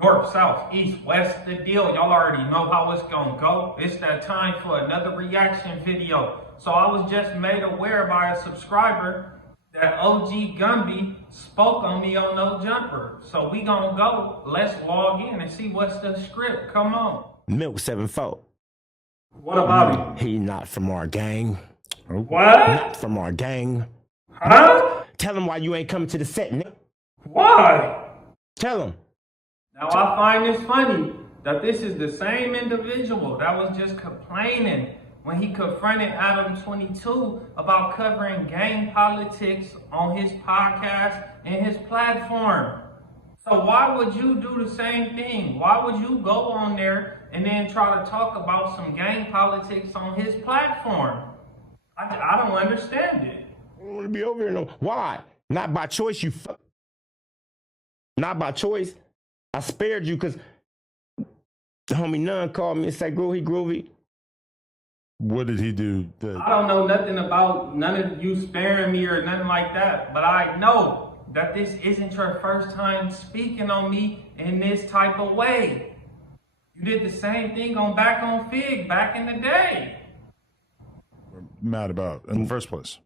North, south, east, west, the deal. Y'all already know how it's gonna go. It's that time for another reaction video. So I was just made aware by a subscriber that OG Gumby spoke on me on No Jumper. So we gonna go. Let's log in and see what's the script. Come on. Milk 7-4. What about him? He not from our gang. What? Not from our gang. Huh? Tell him why you ain't coming to the set, nigga. Why? Tell him. Now I find this funny that this is the same individual that was just complaining when he confronted Adam 22 about covering gang politics on his podcast and his platform. So why would you do the same thing? Why would you go on there and then try to talk about some gang politics on his platform? I don't understand it. I don't want to be over here no. Why? Not by choice, you fuck. Not by choice. I spared you because the homie Nunn called me and said, Groovy. What did he do? I don't know nothing about none of you sparing me or nothing like that, but I know that this isn't your first time speaking on me in this type of way. You did the same thing back on Fig back in the day. Mad about in the first place?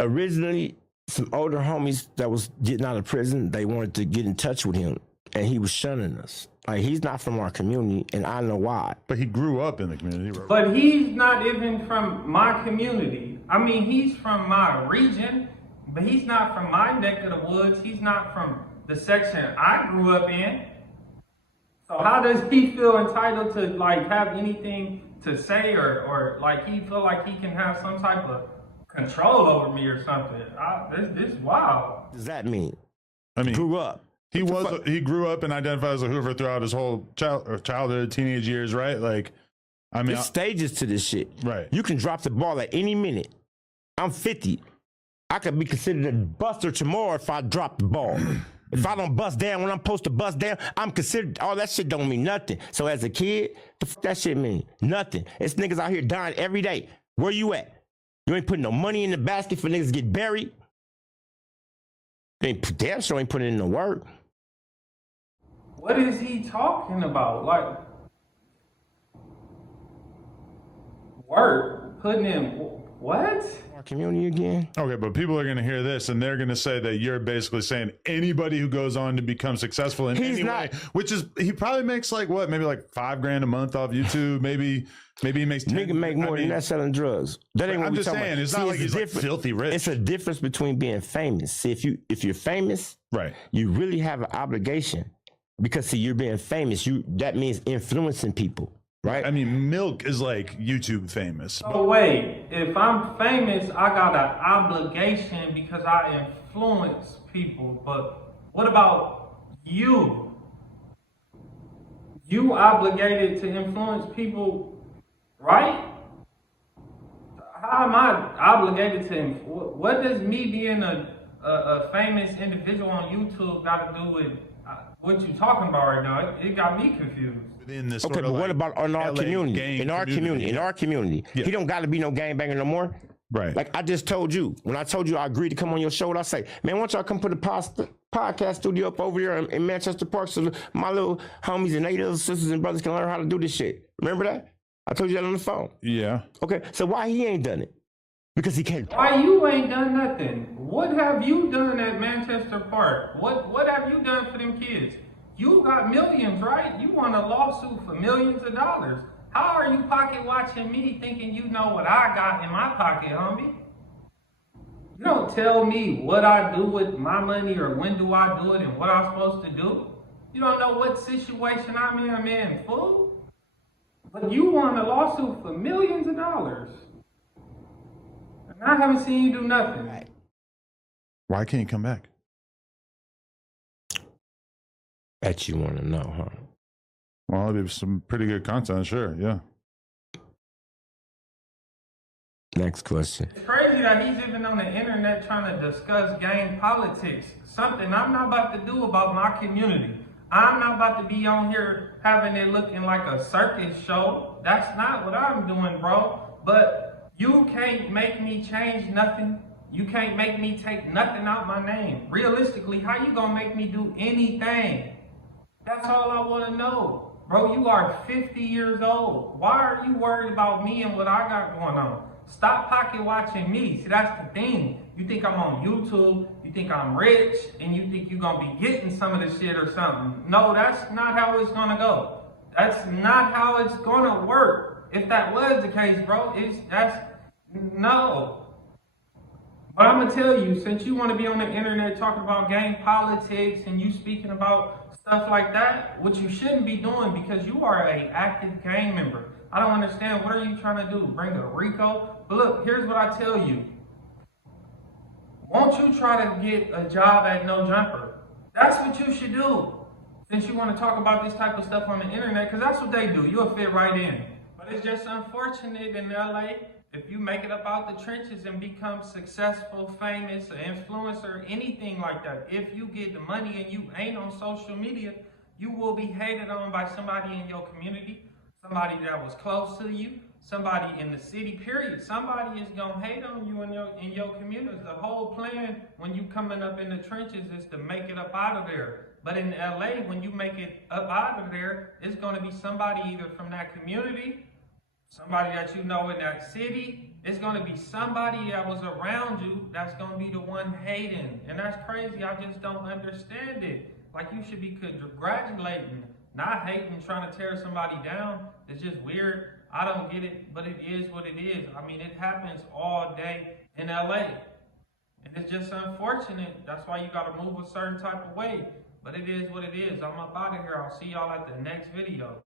Originally, some older homies that was getting out of prison, they wanted to get in touch with him, and he was shunning us. Like, he's not from our community, and I know why. But he grew up in the community, right? But he's not even from my community. I mean, he's from my region, but he's not from my neck of the woods. He's not from the section I grew up in. So how does he feel entitled to like have anything to say or like he feel like he can have some type of control over me or something? This is wild. What does that mean? I mean, Grew up. He grew up and identified as a Hoover throughout his whole childhood, teenage years, right? Like, I mean, There's stages to this shit. Right. You can drop the ball at any minute. I'm 50. I could be considered a buster tomorrow if I drop the ball. If I don't bust down when I'm supposed to bust down, I'm considered, all that shit don't mean nothing. So as a kid, the fuck that shit mean? Nothing. It's niggas out here dying every day. Where you at? You ain't putting no money in the basket for niggas to get buried. Damn sure ain't putting in no work. What is he talking about? Like, work, putting in, what? Our community again? okay, but people are going to hear this and they're going to say that you're basically saying anybody who goes on to become successful in any way, which is, he probably makes like what, maybe like $5,000 a month off YouTube, maybe he makes 10. Nigga make more than that selling drugs. That ain't what I'm we just talking saying, about. it's not like he's like filthy rich. It's a difference between being famous. See, if you're famous, right, you really have an obligation because see, you're being famous. That means influencing people, right? I mean, Milk is like YouTube famous. So wait, if I'm famous, I got an obligation because I influence people, but what about you? You obligated to influence people, right? How am I obligated to, what does me being a famous individual on YouTube got to do with what you talking about right now? It got me confused. In this Okay, but what about in our community? In our community, Yeah. he don't got to be no gangbanger no more. Right. Like I just told you, when I told you I agreed to come on your show, I say, man, why don't y'all come put a podcast studio up over there in Manchester Park so my little homies and they little sisters and brothers can learn how to do this shit. Remember that? I told you that on the phone. Yeah. Okay, so why he ain't done it? Because he can't. Why you ain't done nothing? What have you done at Manchester Park? What have you done for them kids? You got millions, right? You won a lawsuit for millions of dollars. How are you pocket watching me thinking you know what I got in my pocket, homie? You don't tell me what I do with my money or when do I do it and what I'm supposed to do. You don't know what situation I'm in, man, fool. But you won a lawsuit for millions of dollars. And I haven't seen you do nothing. Why can't you come back? Bet you want to know, huh? Well, there's some pretty good content, sure, yeah. Next question. It's crazy that he's even on the internet trying to discuss gang politics. Something I'm not about to do about my community. I'm not about to be on here having it looking like a circus show. That's not what I'm doing, bro. But you can't make me change nothing. You can't make me take nothing out my name. Realistically, how you gonna make me do anything? That's all I want to know. Bro, you are 50 years old. Why are you worried about me and what I got going on? Stop pocket watching me. See, that's the thing. You think I'm on YouTube, you think I'm rich, and you think you're going to be getting some of the shit or something. No, that's not how it's going to go. That's not how it's going to work. If that was the case, bro, no. But I'm going to tell you, since you want to be on the internet talking about gang politics and you speaking about stuff like that, what you shouldn't be doing, because you are an active gang member. I don't understand. What are you trying to do? Bring a RICO? But look, here's what I tell you. Won't you try to get a job at No Jumper? That's what you should do. Since you want to talk about this type of stuff on the internet, because that's what they do. You'll fit right in. But it's just unfortunate in LA, if you make it up out the trenches and become successful, famous, an influencer, anything like that, if you get the money and you ain't on social media, you will be hated on by somebody in your community, somebody that was close to you, somebody in the city, period. Somebody is gonna hate on you in your community. The whole plan when you coming up in the trenches is to make it up out of there. But in LA, when you make it up out of there, it's gonna be somebody either from that community, somebody that you know in that city. It's gonna be somebody that was around you that's gonna be the one hating. And that's crazy. I just don't understand it. Like, you should be congratulating, not hating, trying to tear somebody down. It's just weird. I don't get it, but it is what it is. I mean, it happens all day in LA. And it's just unfortunate. That's why you gotta move a certain type of way. But it is what it is. I'm up out of here. I'll see y'all at the next video.